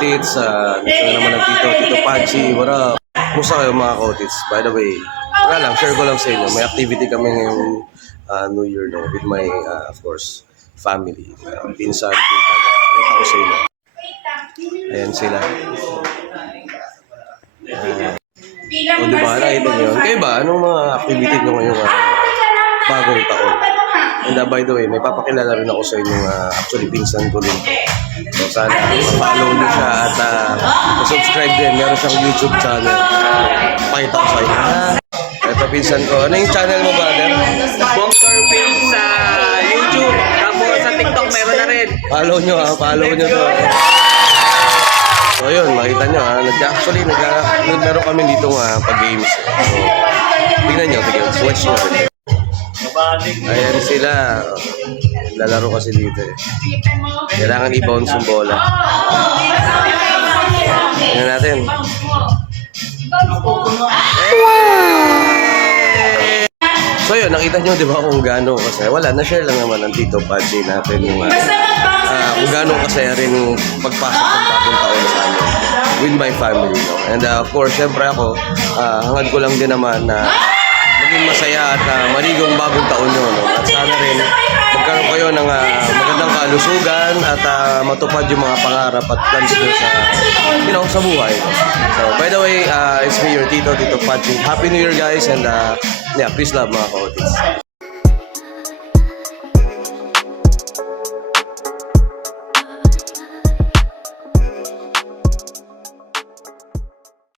Kaotits. Dito na naman ang Tito Pachi. What up? Kumusta kayo mga Kaotits? By the way, wala lang, share ko lang sa inyo. May activity kami ngayong New Year, no? With my, of course, family. Pinsan, pakita ko sa inyo. Ayan sila. O diba, nakita nyo? Kayo ba? Anong mga activity nyo ngayong bagong taon? And by the way, may papakilala rin ako sa inyo, actually pinsan ko rin. So sana ma-follow nyo siya at ma-subscribe din. Meron siyang YouTube channel. Pakita ko sa inyo. Ito pinsan ko. Ano yung channel mo, brother? Bongkar Films sa YouTube. Tapos sa TikTok meron na rin. Follow nyo follow nyo to. So yun, makita nyo actually, meron kami dito pag-games. So, tingnan nyo, watch nyo. Ayan sila. Lalaro kasi dito eh. Kailangan i-bounce yung bola. Tingnan natin. So yun, nakita nyo di ba kung gaano kasi wala, na-share lang naman ng Tito Pachi natin yung kung gaano kasaya rin yung pagpasok ng bagong taon sa amin with my family, no? And of course, syempre ako, hangad ko lang din naman na maging masaya at maligong bagong taon nyo, no? At sana rin magkaroon kayo ng magandang kalusugan at matupad yung mga pangarap at plans nyo sa, sa buhay. So, by the way, it's me, your Tito Pachi. Happy New Year, guys, and yeah, peace love mga Kaotits.